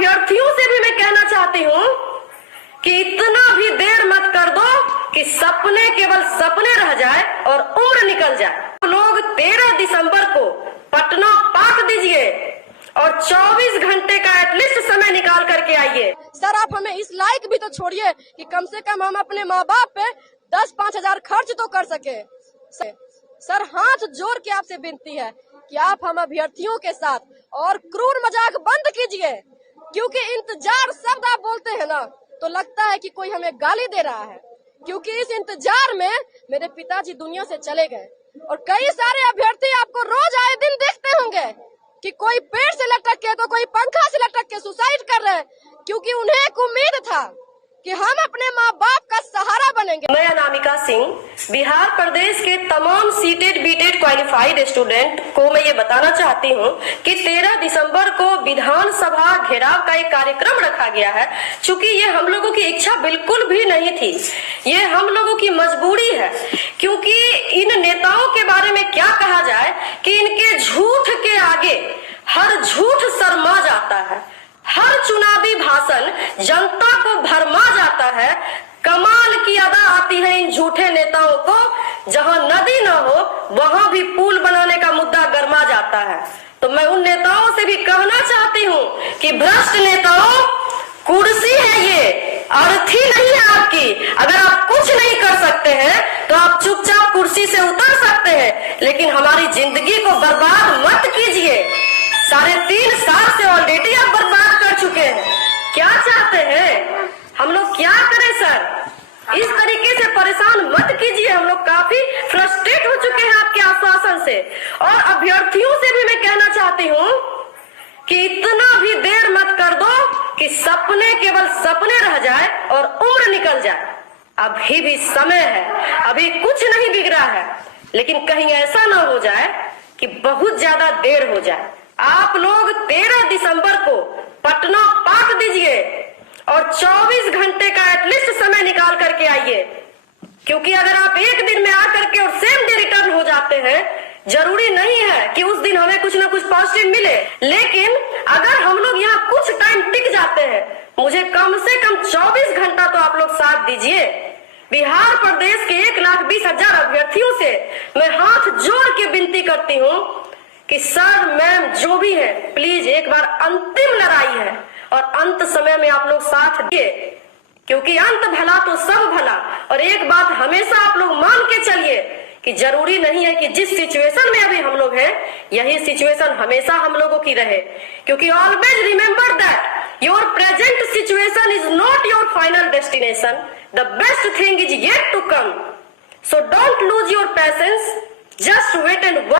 अभ्यर्थियों से भी मैं कहना चाहती हूँ कि इतना भी देर मत कर दो कि सपने केवल सपने रह जाए और उम्र निकल जाए। लोग 13 दिसंबर को पटना पाक दीजिए और 24 घंटे का एटलीस्ट समय निकाल करके आइए। सर आप हमें इस लायक भी तो छोड़िए कि कम से कम हम अपने माँ बाप पे 10-5 हजार खर्च तो कर सके। सर हाथ जोड़ के आपसे विनती है कि आप हम अभ्यर्थियों के साथ और क्रूर मजाक बंद कीजिए, क्योंकि इंतजार शब्द आप बोलते हैं ना तो लगता है कि कोई हमें गाली दे रहा है, क्योंकि इस इंतजार में मेरे पिताजी दुनिया से चले गए और कई सारे अभ्यर्थी आपको रोज आए दिन देखते होंगे कि कोई पेड़ से लटक के तो कोई पंखा से लटक के सुसाइड कर रहे हैं, क्योंकि उन्हें एक उम्मीद था कि हम अपने माँ बाप का सहारा बनेंगे। मैं अनामिका सिंह बिहार प्रदेश के तमाम सीटेड बीटेड क्वालिफाइड स्टूडेंट को मैं ये बताना चाहती हूँ कि 13 दिसंबर को विधानसभा घेराव का एक कार्यक्रम रखा गया है। चूंकि ये हम लोगों की इच्छा बिल्कुल भी नहीं थी, ये हम लोगों की मजबूरी है, क्योंकि इन नेताओं के बारे में क्या कहा जाए कि इनके झूठ के आगे हर झूठ शर्मा जाता है, हर चुनावी भाषण जनता को भरमा जाता है। कमाल की अदा आती है इन झूठे नेताओं को, जहां नदी न हो वहां भी पुल बनाने का मुद्दा गरमा जाता है। तो मैं उन नेताओं से भी कहना चाहती हूँ कि भ्रष्ट नेताओं, कुर्सी है ये, अर्थी नहीं है आपकी। अगर आप कुछ नहीं कर सकते हैं तो आप चुपचाप कुर्सी से उतर सकते हैं, लेकिन हमारी जिंदगी को बर्बाद मत कीजिए। 3.5 साल से ऑलरेडी आप बर्बाद कर चुके हैं। क्या चाहते हैं हम लोग क्या करें सर? इस तरीके से परेशान मत कीजिए, हम लोग काफी फ्रस्ट्रेट हो चुके हैं आपके आश्वासन से। और अभ्यर्थियों से भी मैं कहना चाहती हूँ कि इतना भी देर मत कर दो कि सपने केवल सपने रह जाए और उम्र निकल जाए। अभी भी समय है, अभी कुछ नहीं बिगड़ा है, लेकिन कहीं ऐसा ना हो जाए कि बहुत ज्यादा देर हो जाए। आप लोग 13 दिसंबर को पटना पाक दीजिए और 24 घंटे का एटलीस्ट समय निकाल करके आइए, क्योंकि अगर आप एक दिन में आकर के और सेम डे रिटर्न हो जाते हैं, जरूरी नहीं है कि उस दिन हमें कुछ ना कुछ पॉजिटिव मिले, लेकिन अगर हम लोग यहाँ कुछ टाइम टिक जाते हैं, मुझे कम से कम 24 घंटा तो आप लोग साथ दीजिए। बिहार प्रदेश के 1,20,000 अभ्यर्थियों से मैं हाथ जोड़ के विनती करती हूँ कि सर मैम जो भी है, प्लीज एक बार अंतिम लड़ाई है और अंत समय में आप लोग साथ दिए, क्योंकि अंत भला तो सब भला। और एक बात हमेशा आप लोग मान के चलिए कि जरूरी नहीं है कि जिस सिचुएशन में अभी हम लोग हैं यही सिचुएशन हमेशा हम लोगों की रहे, क्योंकि always remember that your present situation is not your final destination, the best thing is yet to come, so don't lose your patience, just wait and